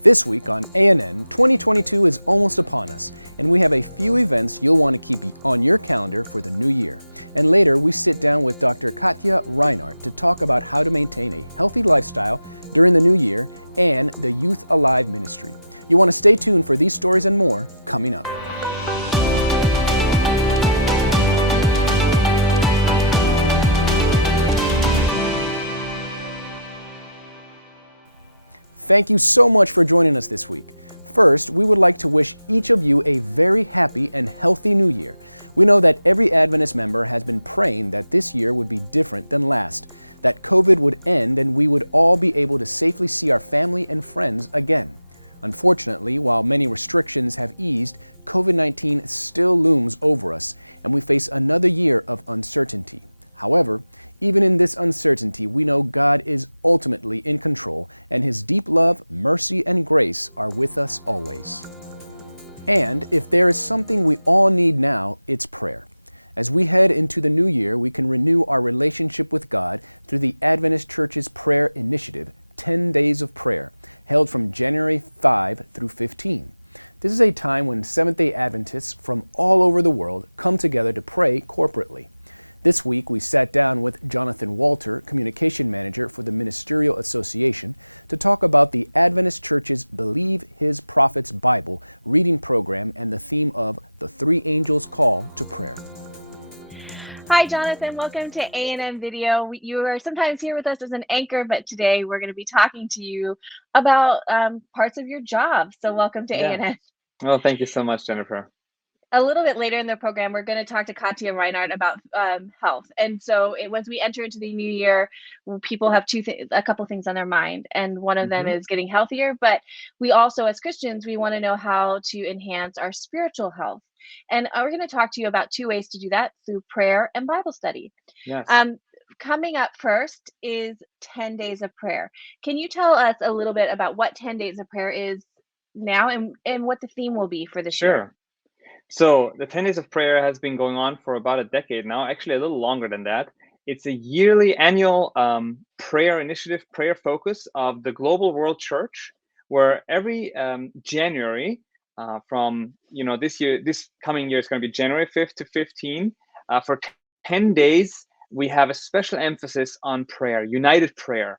This week on ANN, 2022 is almost upon us, and we have a few events you'll want to keep on your calendar for the new year. And later, we sit down with Dr. Katia Reinert to talk about how to maintain a healthy lifestyle during the new year and the Youth Alive ministry. You want to stay tuned for these stories and more coming up. Thank you so much for joining us this week. First, we would like to wish each of you a very happy and healthy new year. We know that every Adventist member has been praying that this year would be different than last, that COVID would end and we would all be able to safely see our family and friends again. Unfortunately, while many restrictions have eased, COVID-19 still looms over us, and we face another year of uncertainty. However, even in this uncertainty, we know God is ultimately in control, and His deep love, mercy, and grace are with us always. And if there is something we all need now, it's prayer. As we head into the new year, we can renew our relationship with God through the Adventist Church's prayer initiative, 10 Days of Prayer, held from January 5 through 15. This is a time when Seventh-day Adventists from all over the world come together to pray corporately. This week, we sat down with Jonathan Walter, Communication Manager for the Ministerial Association, to talk about the Adventist Church's Believe His Prophet's Bible reading program and the theme of the Three Angels' Call to Prayer. Hi, Jonathan. Welcome to A&M Video. You are sometimes here with us as an anchor, but today we're going to be talking to you about parts of your job. So welcome to A&M. Well, thank you so much, Jennifer. A little bit later in the program, we're going to talk to Katia Reinert about health. And so once we enter into the new year, people have a couple things on their mind. And one of them is getting healthier. But we also, as Christians, we want to know how to enhance our spiritual health. And we're going to talk to you about two ways to do that, through prayer and Bible study. Yes. Coming up first is 10 Days of Prayer. Can you tell us a little bit about what 10 Days of Prayer is now and what the theme will be for this year? Sure. So the 10 Days of Prayer has been going on for about a decade now, actually a little longer than that. It's a yearly annual prayer initiative, prayer focus of the Global World Church, where every January from, this coming year is going to be January 5th to 15. For 10 days, we have a special emphasis on prayer, united prayer,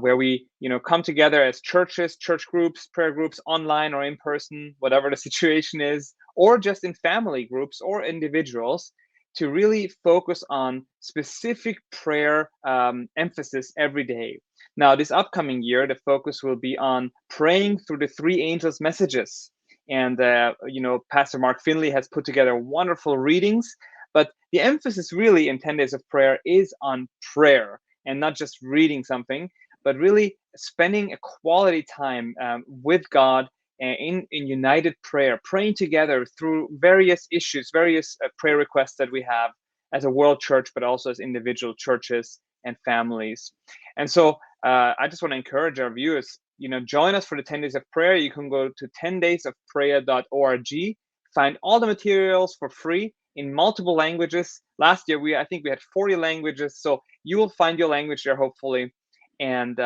where we, come together as churches, church groups, prayer groups, online or in person, whatever the situation is, or just in family groups or individuals, to really focus on specific prayer emphasis every day. Now, this upcoming year, the focus will be on praying through the three angels' messages. And, Pastor Mark Finley has put together wonderful readings. But the emphasis really in 10 Days of Prayer is on prayer, and not just reading something, but really spending a quality time with God in united prayer, praying together through various issues, various prayer requests that we have as a world church, but also as individual churches and families. And so I just want to encourage our viewers, join us for the 10 Days of Prayer. You can go to 10daysofprayer.org, find all the materials for free in multiple languages. Last year, I think we had 40 languages, so you will find your language there, hopefully. And,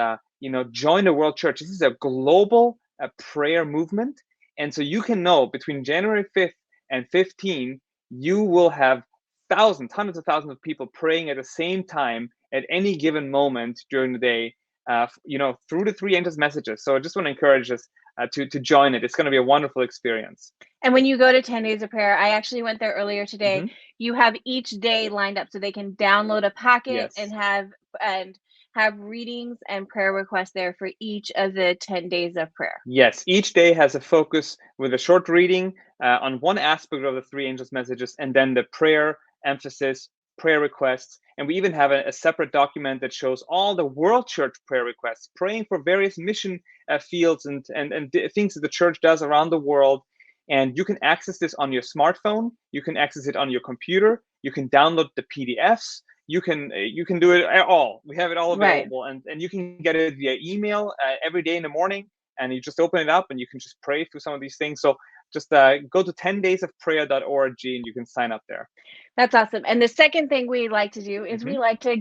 join the World Church. This is a global prayer movement. And so you can know between January 5th and 15, you will have hundreds of thousands of people praying at the same time at any given moment during the day, through the three angels' messages. So I just want to encourage us to join it. It's going to be a wonderful experience. And when you go to 10 Days of Prayer, I actually went there earlier today. You have each day lined up so they can download a packet and have readings and prayer requests there for each of the 10 Days of Prayer. Yes, each day has a focus with a short reading on one aspect of the three angels' messages, and then the prayer emphasis, prayer requests. And we even have a separate document that shows all the World Church prayer requests, praying for various mission fields and things that the church does around the world. And you can access this on your smartphone. You can access it on your computer. You can download the PDFs. You can do it all. We have it all available, right. and you can get it via email every day in the morning. And you just open it up and you can just pray through some of these things. So just go to 10daysofprayer.org and you can sign up there. That's awesome. And the second thing we like to do is Mm-hmm. we like to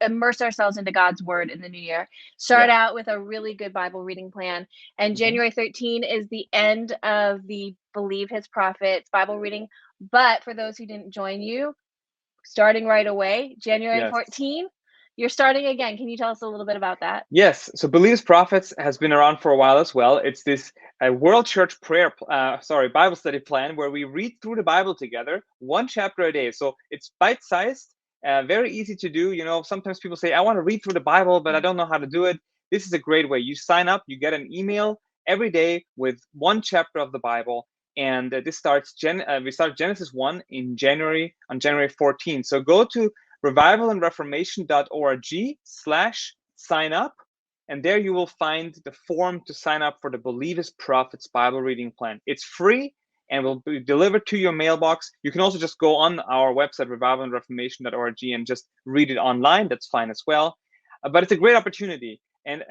immerse ourselves into God's word in the new year. Start out with a really good Bible reading plan. And Mm-hmm. January 13 is the end of the Believe His Prophets Bible reading. But for those who didn't join you, starting right away, January 14, you're starting again. Can you tell us a little bit about that? Yes. So Believe His Prophets has been around for a while as well. It's this World Church Bible study plan where we read through the Bible together, one chapter a day. So it's bite-sized, very easy to do. You know, sometimes people say, I want to read through the Bible, but I don't know how to do it. This is a great way. You sign up, you get an email every day with one chapter of the Bible. And this starts, we start Genesis 1 on January 14. So go to revivalandreformation.org/sign up. And there you will find the form to sign up for the Believe His Prophets Bible reading plan. It's free and will be delivered to your mailbox. You can also just go on our website, revivalandreformation.org, and just read it online. That's fine as well. But it's a great opportunity. And,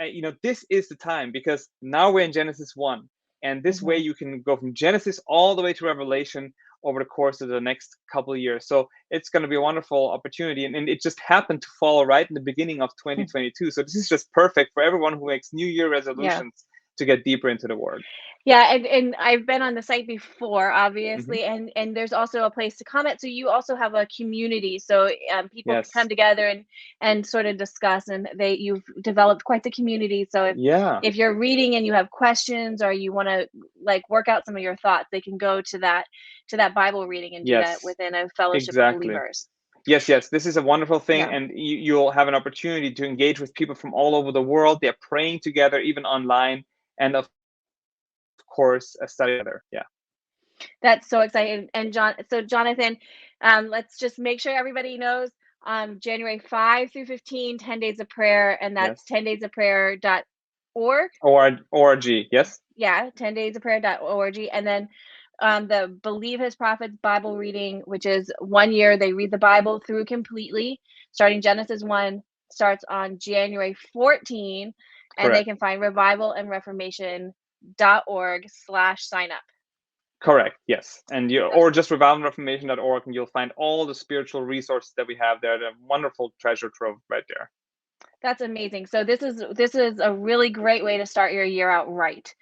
this is the time, because now we're in Genesis 1. And this way you can go from Genesis all the way to Revelation over the course of the next couple of years. So it's going to be a wonderful opportunity. And it just happened to fall right in the beginning of 2022. So this is just perfect for everyone who makes New Year resolutions to get deeper into the Word. Yeah, and I've been on the site before, obviously, and there's also a place to comment. So you also have a community, so people can come together and sort of discuss, and you've developed quite the community. So if you're reading and you have questions, or you want to work out some of your thoughts, they can go to that Bible reading and do that within a fellowship of believers. Yes, this is a wonderful thing, and you'll have an opportunity to engage with people from all over the world. They're praying together, even online, and of course a study together. That's so exciting. And Jonathan, let's just make sure everybody knows, January 5 through 15, 10 days of prayer, and that's 10daysofprayer.org. Org, yes. Yeah, 10daysofprayer.org. And then the Believe His Prophets Bible reading, which is 1 year. They read the Bible through completely, starting Genesis 1, starts on January 14, and they can find revivalandreformation.org/sign up. Correct. Yes. And or just revivalandreformation.org, and you'll find all the spiritual resources that we have there. The wonderful treasure trove right there. That's amazing. So this is a really great way to start your year out right.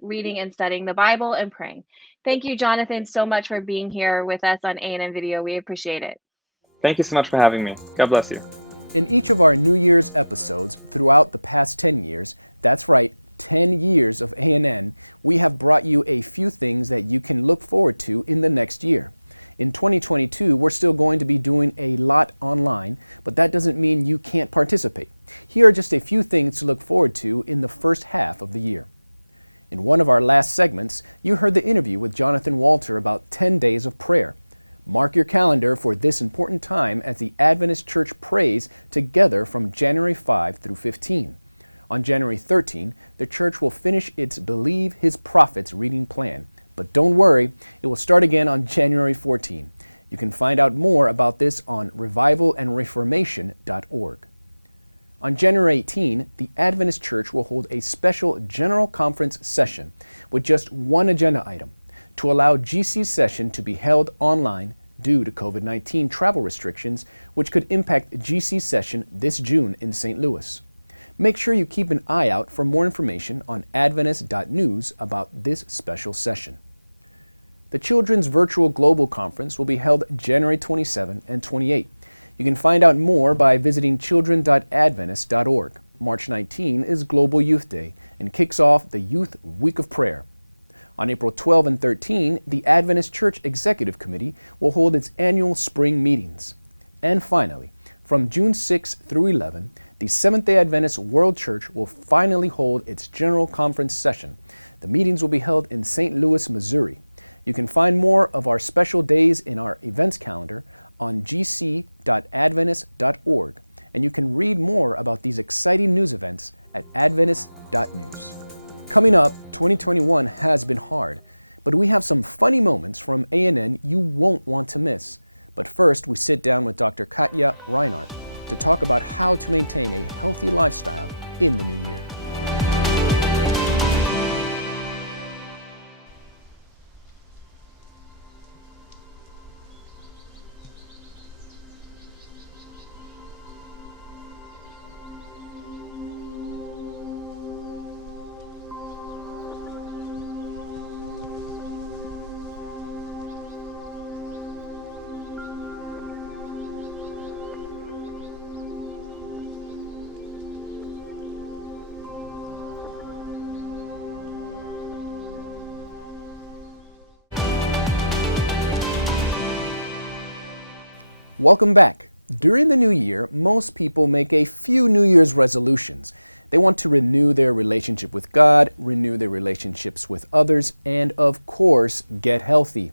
Reading and studying the Bible and praying. Thank you, Jonathan, so much for being here with us on A&M Video. We appreciate it. Thank you so much for having me. God bless you. In each of our New Year's episodes throughout the past 10 years, that's right, 10 years of A&N, we have brought you a few things that you can look forward to in the next year. In 2022, we're still going to be doing a lot online, but that doesn't mean you can't participate. Here are just a few things to look forward to in the first half of the year. In one of our last segments, you heard the interview with Jonathan Walter about 10 days of prayer. Mark your calendar for this important time as the Adventist Church prays together from January 5 through 15. On January 13, the church will finish its Believe His Prophets reading plan. But don't worry, it will start again on January 14. You can find out more about this on revivalandreformation.org. On January 18, the Adventist Church will hold a special General Conference session with just one agenda item, to allow GC's session to be held online due to COVID-19 travel restrictions, which could impact GC's session this June in St. Louis. Make sure you keep an eye out for more information on adventist.news about this special session. The Children's Virtual Global Conference will be held January 27 and 28. You can find out more by visiting children.adventist.org. March 19 is Global Youth Day and kicks off the Youth Week of Prayer. On April 12 and 13, the Adventist Church Executive Committee will hold its annual spring meetings. And finally, from June 6 through 11, the Seventh-day Adventist World Church will finally hold its General Conference session. The meetings will be held in St. Louis, Missouri. You can find more of our special days in our events calendar on gc.adventist.org, and you can read more about these exciting news events at adventist.news. Coming up, 2021 has been hard, but we have some funny moments from A&N you won't want to miss. But first, we sit down with Dr. Katia Reinert to talk about how to maintain a healthy lifestyle in the new year. Welcome back. During the new year, most people make a few New Year's resolutions. They want to renew their relationship with God, renew their relationships with others, and of course, get healthy.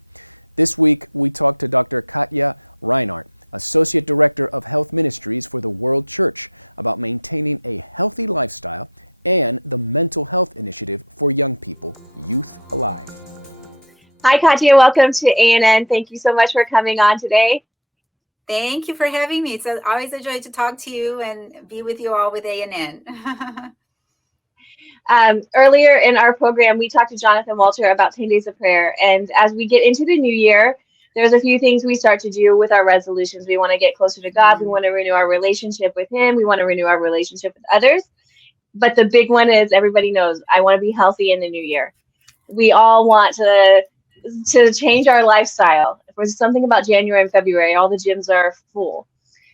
This week, we talked to Dr. Katia Reinert, Associate Director of Health Ministries for the World Church, about maintaining a healthy lifestyle and the mental health initiative for young people, Youth Alive. Hi, Katia. Welcome to ANN. Thank you so much for coming on today. Thank you for having me. It's always a joy to talk to you and be with you all with ANN. Earlier in our program, we talked to Jonathan Walter about 10 Days of Prayer. And as we get into the new year, there's a few things we start to do with our resolutions. We want to get closer to God. We want to renew our relationship with Him. We want to renew our relationship with others. But the big one is, everybody knows, I want to be healthy in the new year. We all want to change our lifestyle. If there's something about January and February, all the gyms are full.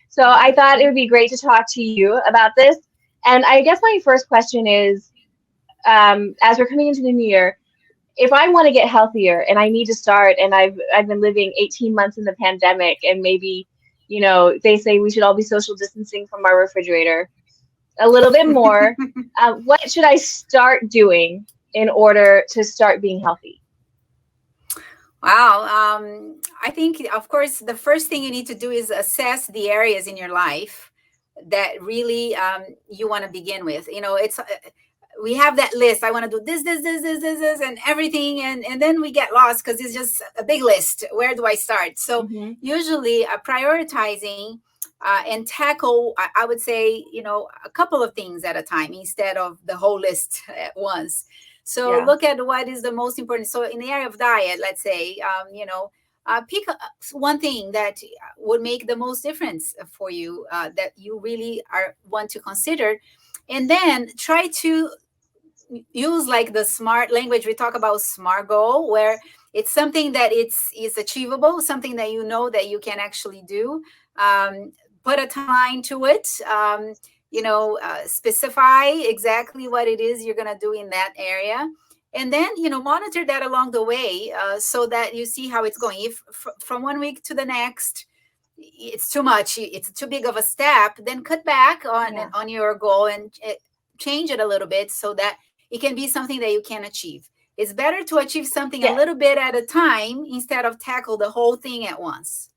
So I thought it would be great to talk to you about this. And I guess my first question is, as we're coming into the new year, if I want to get healthier and I need to start, and I've been living 18 months in the pandemic, and maybe, they say we should all be social distancing from our refrigerator a little bit more. What should I start doing in order to start being healthy? Wow. I think, of course, the first thing you need to do is assess the areas in your life that really you want to begin with. We have that list. I want to do this, and everything. And then we get lost because it's just a big list. Where do I start? So usually prioritizing and tackle, I would say, a couple of things at a time instead of the whole list at once. So look at what is the most important. So in the area of diet, let's say, pick one thing that would make the most difference for you, that you really want to consider. And then try to use like the SMART language. We talk about SMART goal, where it's something that is achievable, something that that you can actually do. Put a timeline to it. Specify exactly what it is you're going to do in that area. And then, monitor that along the way so that you see how it's going. If from 1 week to the next, it's too much, it's too big of a step, then cut back on your goal and change it a little bit so that it can be something that you can achieve. It's better to achieve something a little bit at a time instead of tackle the whole thing at once.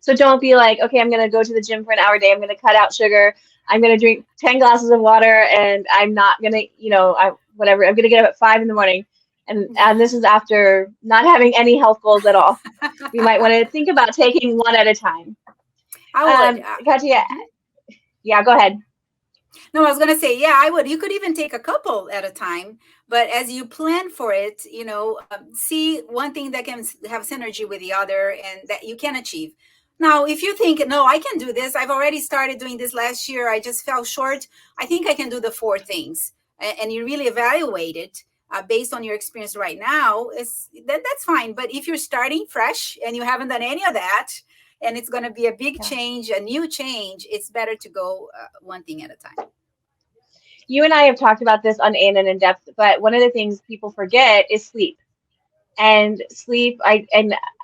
So don't be like, okay, I'm going to go to the gym for an hour a day. I'm going to cut out sugar. I'm going to drink 10 glasses of water, and I'm not going to, whatever. I'm going to get up at 5 a.m. And this is after not having any health goals at all. You might want to think about taking one at a time. I would. Katia, go ahead. No, I was going to say, I would. You could even take a couple at a time. But as you plan for it, see one thing that can have synergy with the other and that you can achieve. Now, if you think, no, I can do this. I've already started doing this last year. I just fell short. I think I can do the 4 things. And you really evaluate it based on your experience right now. That's fine. But if you're starting fresh and you haven't done any of that, and it's going to be a big change, a new change, it's better to go one thing at a time. You and I have talked about this on ANN in depth, but one of the things people forget is sleep. And sleep, I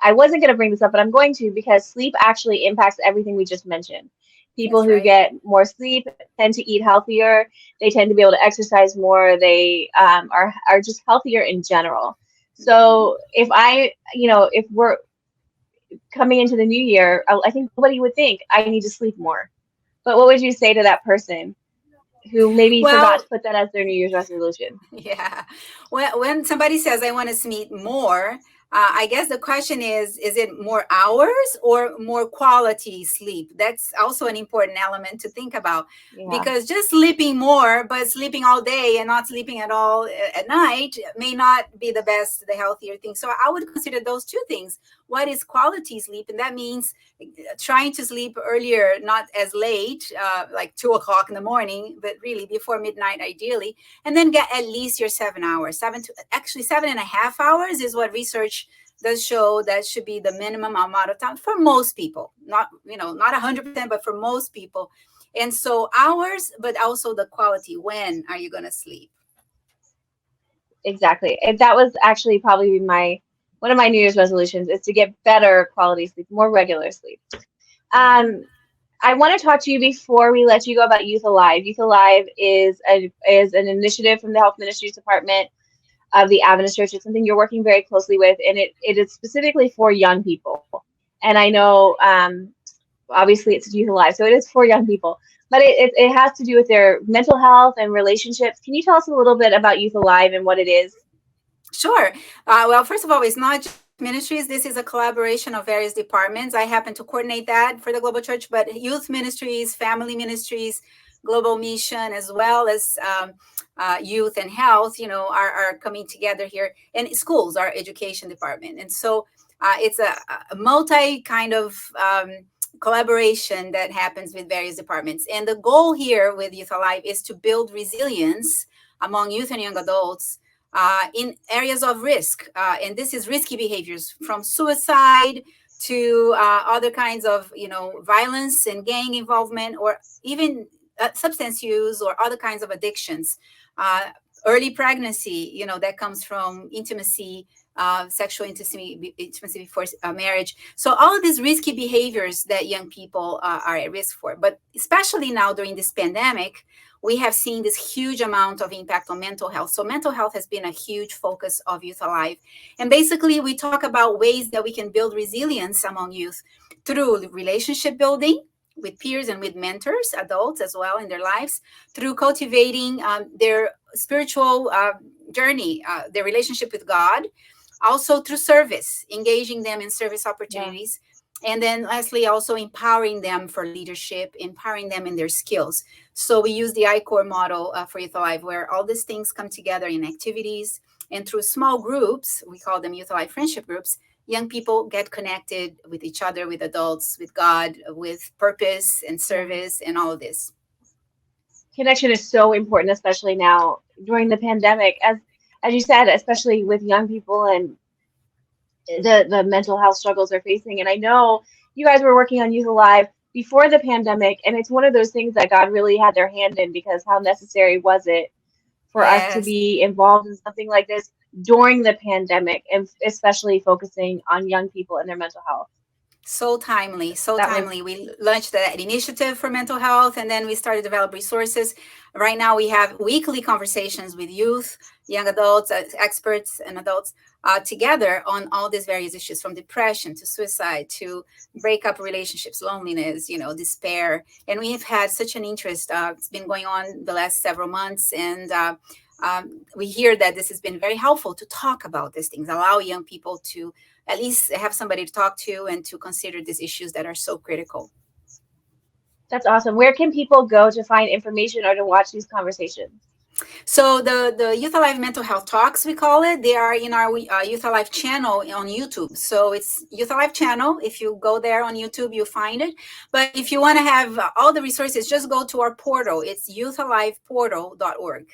wasn't going to bring this up, but I'm going to, because sleep actually impacts everything we just mentioned. People who get more sleep tend to eat healthier. They tend to be able to exercise more. They are just healthier in general. So if we're coming into the new year, I think nobody would think I need to sleep more. But what would you say to that person who maybe forgot to put that as their New Year's resolution? Yeah. Well, when somebody says, I want to sleep more, I guess the question is it more hours or more quality sleep? That's also an important element to think about, because just sleeping more, but sleeping all day and not sleeping at all at night may not be the healthier thing. So I would consider those two things. What is quality sleep? And that means trying to sleep earlier, not as late, like 2 o'clock in the morning, but really before midnight, ideally. And then get at least your 7 hours. 7.5 hours is what research does show that should be the minimum amount of time for most people. Not 100%, but for most people. And so hours, but also the quality. When are you going to sleep? Exactly. And that was actually probably my one of my New Year's resolutions is to get better quality sleep, more regular sleep. I want to talk to you before we let you go about Youth Alive. Youth Alive is an initiative from the Health Ministries Department of the Adventist Church. It's something you're working very closely with, and it is specifically for young people. And I know, obviously, it's Youth Alive, so it is for young people. But it has to do with their mental health and relationships. Can you tell us a little bit about Youth Alive and what it is? Sure. Well, first of all, it's not just ministries. This is a collaboration of various departments. I happen to coordinate that for the Global Church, but youth ministries, family ministries, global mission, as well as youth and health, are coming together here. And schools, our education department. And so it's a multi kind of collaboration that happens with various departments. And the goal here with Youth Alive is to build resilience among youth and young adults in areas of risk. And this is risky behaviors, from suicide to other kinds of, violence and gang involvement, or even substance use or other kinds of addictions. Early pregnancy, that comes from intimacy, sexual intimacy before marriage. So all of these risky behaviors that young people are at risk for. But especially now during this pandemic, we have seen this huge amount of impact on mental health. So mental health has been a huge focus of Youth Alive. And basically, we talk about ways that we can build resilience among youth through relationship building with peers and with mentors, adults as well in their lives, through cultivating their spiritual journey, their relationship with God, also through service, engaging them in service opportunities. Yeah. And then lastly, also empowering them for leadership, empowering them in their skills. So we use the I-Core model for Youth Alive, where all these things come together in activities. And through small groups, we call them Youth Alive friendship groups, young people get connected with each other, with adults, with God, with purpose and service and all of this. Connection is so important, especially now during the pandemic. As you said, especially with young people and the mental health struggles they're facing. And I know you guys were working on Youth Alive before the pandemic, and it's one of those things that God really had their hand in, because how necessary was it for us to be involved in something like this during the pandemic, and especially focusing on young people and their mental health. So timely. We launched that initiative for mental health, and then we started to develop resources. Right now, we have weekly conversations with youth, young adults, experts, and adults together on all these various issues, from depression to suicide to breakup relationships, loneliness, despair. And we have had such an interest. It's been going on the last several months, and we hear that this has been very helpful to talk about these things, allow young people to at least have somebody to talk to and to consider these issues that are so critical. That's awesome. Where can people go to find information or to watch these conversations? So the Youth Alive Mental Health Talks, we call it, they are in our Youth Alive channel on YouTube. So it's Youth Alive channel. If you go there on YouTube, you'll find it. But if you want to have all the resources, just go to our portal. It's youthaliveportal.org.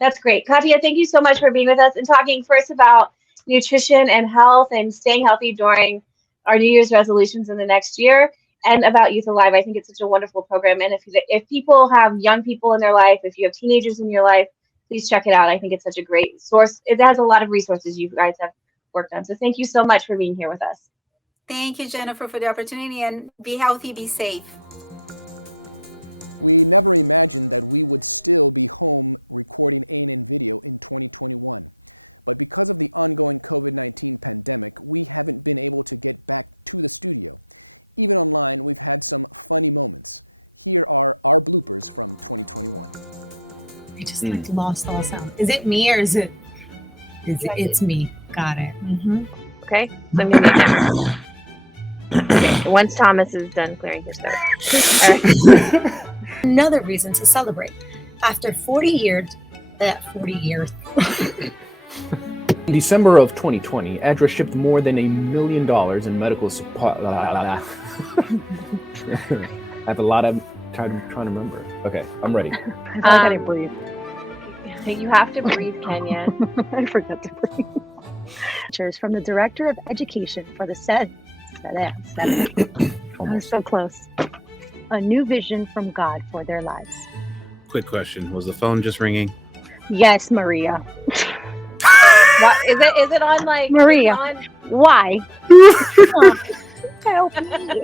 That's great. Katia, thank you so much for being with us and talking first about nutrition and health and staying healthy during our New Year's resolutions in the next year, and about Youth Alive. I think it's such a wonderful program. And if people have young people in their life, if you have teenagers in your life, please check it out. I think it's such a great source. It has a lot of resources you guys have worked on. So thank you so much for being here with us. Thank you, Jennifer, for the opportunity, and be healthy, be safe. We never imagined that we would still be home recording A&N Video in 2021. But because of the ongoing COVID-19 pandemic, we haven't been able to get back to the studio. Even online, we've had some funny moments. Here are our bloopers from 2021. I just lost all sound. Is it me or is it? It's me. Got it. Mm-hmm. Okay, so I'm going to mute him. Okay, once Thomas is done clearing his throat. All right. Another reason to celebrate. After 40 years. In December of 2020, ADRA shipped more than $1 million in medical support. I have a lot of trying to remember. Okay, I'm ready. I didn't breathe. You have to breathe, Kenya. I forgot to breathe. From the Director of Education for the I was so close. A new vision from God for their lives. Quick question. Was the phone just ringing? Yes, Maria. Is it on like Maria. is it on? Why? Help me.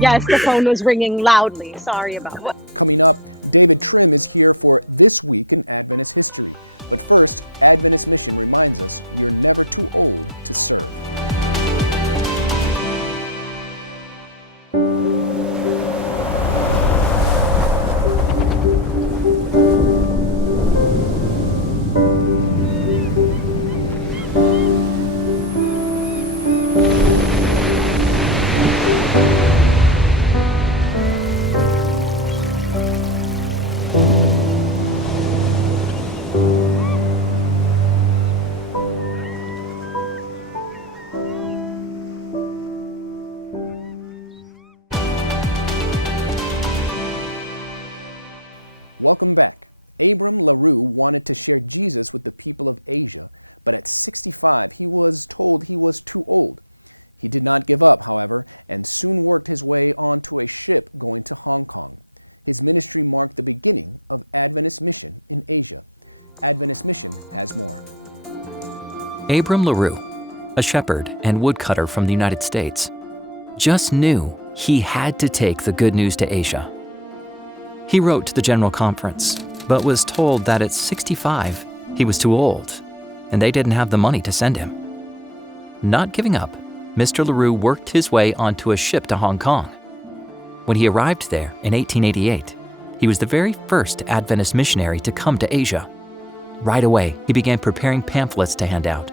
Yes, the phone was ringing loudly. Sorry about that. Coming up, David Trim is here for This Week in Adventist History. But first, Adventist Mission reminds us you're never too old to serve. Welcome back. Abram LaRue wanted to share Jesus with the people of Asia, but at 65 he was told he was too old. He did not give up, however, and soon worked his way onto a ship going to Hong Kong. His ministry marked the beginning of Adventist Mission in Asia. Adventist Mission has more. Abram LaRue, a shepherd and woodcutter from the United States, just knew he had to take the good news to Asia. He wrote to the General Conference, but was told that at 65, he was too old, and they didn't have the money to send him. Not giving up, Mr. LaRue worked his way onto a ship to Hong Kong. When he arrived there in 1888, he was the very first Adventist missionary to come to Asia. Right away, he began preparing pamphlets to hand out.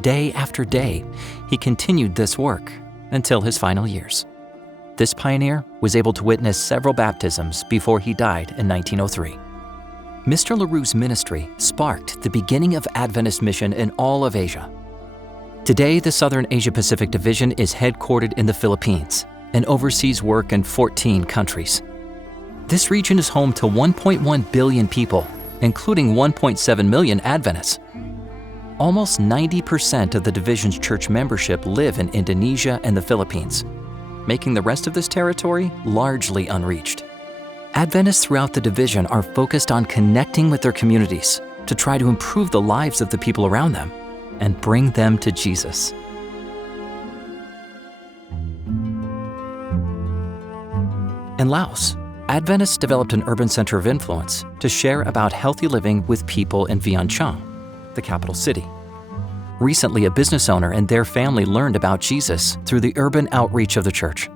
Day after day, he continued this work until his final years. This pioneer was able to witness several baptisms before he died in 1903. Mr. LaRue's ministry sparked the beginning of Adventist mission in all of Asia. Today, the Southern Asia Pacific Division is headquartered in the Philippines and oversees work in 14 countries. This region is home to 1.1 billion people, including 1.7 million Adventists. Almost 90% of the division's church membership live in Indonesia and the Philippines, making the rest of this territory largely unreached. Adventists throughout the division are focused on connecting with their communities to try to improve the lives of the people around them and bring them to Jesus. In Laos, Adventists developed an urban center of influence to share about healthy living with people in Vientiane, the capital city. Recently, a business owner and their family learned about Jesus through the urban outreach of the church.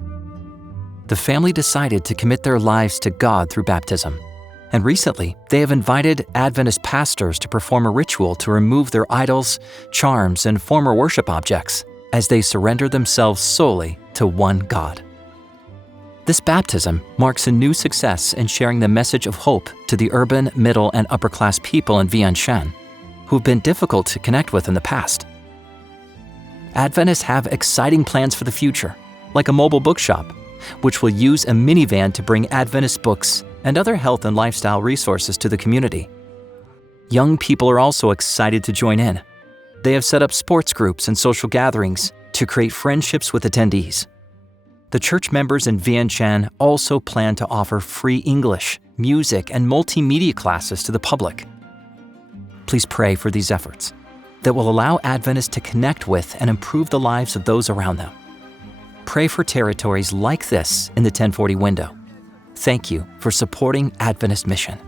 The family decided to commit their lives to God through baptism, and recently they have invited Adventist pastors to perform a ritual to remove their idols, charms, and former worship objects as they surrender themselves solely to one God. This baptism marks a new success in sharing the message of hope to the urban, middle, and upper-class people in Vientiane, who've been difficult to connect with in the past. Adventists have exciting plans for the future, like a mobile bookshop, which will use a minivan to bring Adventist books and other health and lifestyle resources to the community. Young people are also excited to join in. They have set up sports groups and social gatherings to create friendships with attendees. The church members in Vientiane also plan to offer free English, music, and multimedia classes to the public. Please pray for these efforts that will allow Adventists to connect with and improve the lives of those around them. Pray for territories like this in the 1040 window. Thank you for supporting Adventist Mission.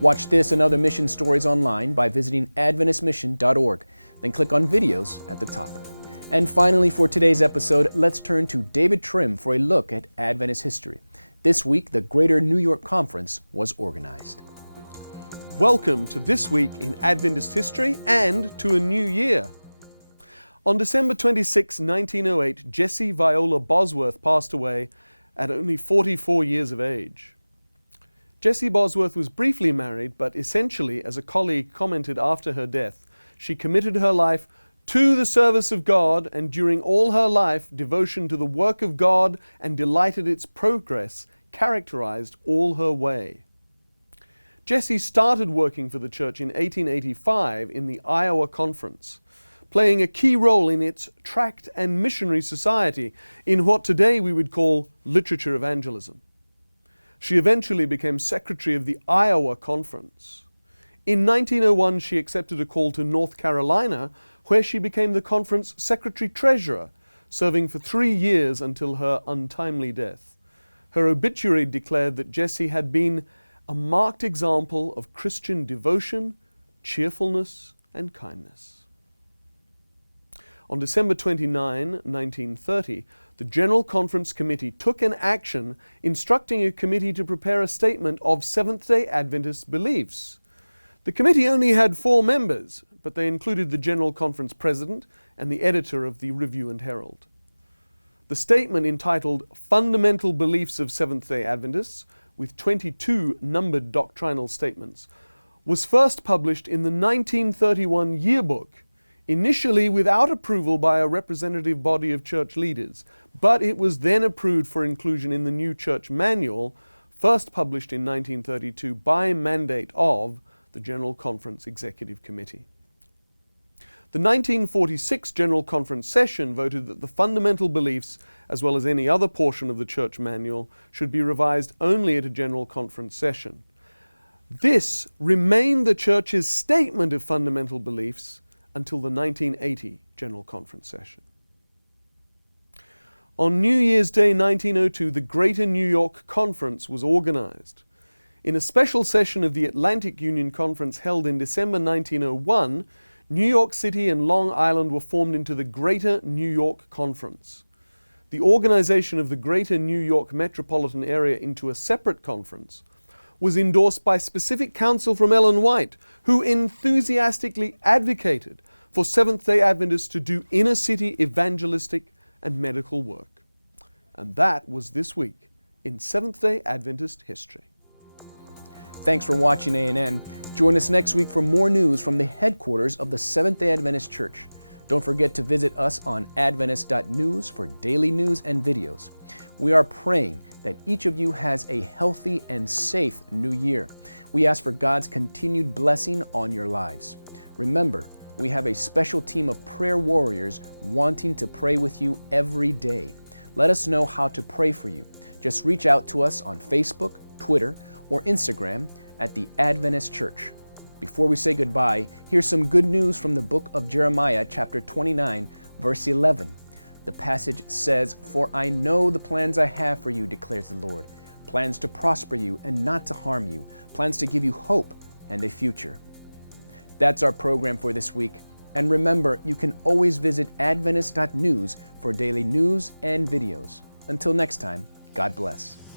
Watch this and other mission stories online by visiting adventistmission.org. Then click on videos at the top. And finally, for today's episode, let's turn to David Trim for a look at Adventist history. This week, the Greater New York Conference was organized. Welcome to This Week in Adventist History and to a new year. On December 26, 1908, Jessie Viola Bosworth passed away at only 44 years of age. Jessie Bosworth was briefly married, but essentially, as a colleague commented after her death, she committed her life to the service of God, and during all her life, devotion to the work of God and delighted its progress characterized all her way. Jessie started working for the church in 1885 in the Iowa Conference, playing a key role in its tract and missionary society in what today we would call literature evangelism. She eventually became secretary of the Iowa Conference. In 1901, she accepted a call to North Carolina, where she became the conference secretary-treasurer, serving for 3 years until her untimely death. Her obituary declared that Jessie had been a marked example of Christian devotion, cheerfulness, and kindness. On December 29, 1930, the General Conference Committee took an action instructing a committee to prepare a statement of Seventh-day Adventist beliefs. The committee only had 4 members, but they included the General Conference President and the editor of the Review and Herald. The statement, entitled Fundamental Beliefs of Seventh-day Adventists, with 22 numbered doctrinal statements, was first published in the 1931 Yearbook, initially without approval by a representative body of church leaders, but it was then approved for inclusion in the New Church Manual, first published in 1932 by mandate of the General Conference Executive Committee. The 1946 General Conference session voted that the fundamental beliefs, as well as any other portion of the church manual, should be revised only at a General Conference session. This remained the church's statement of fundamental beliefs until the 1980 General Conference session. On New Year's Day 1902, the Greater New York Conference was organized. In a special session of the Atlantic Union Conference held in December 1901, New York City and Long Island were formed into the Greater New York Conference. The organization of the Greater New York metropolitan area into a separate conference was endorsed by specific counsel from Ellen White, who enthusiastically advocated for Seventh-day Adventists to do inner-city evangelistic and medical work. And that was this week in Seventh-day Adventist history. Thanks for watching A&N. Join us next week for more news from the headquarters of the Seventh-day Adventist Church. Don't forget to visit us on Adventist.news for daily news and videos. We are praying that each of you has a healthy and safe new year. We ask for God's continued blessing on your lives. Remember, we have a special team of prayer warriors wanting to pray with you every day. Let us know how to pray for you. Just reach out to us on Facebook, Twitter, or Instagram at the Adventist Church. Before we say goodbye, here's some good news from the book of Jeremiah, chapter 29, verse 11. The passage says, "For I know the plans I have for you, declares the Lord, plans to prosper you and not to harm you, plans to give you hope and a future." That's our program for this week. And remember, you can always visit Adventist.news for daily news and videos. Until next time, God bless.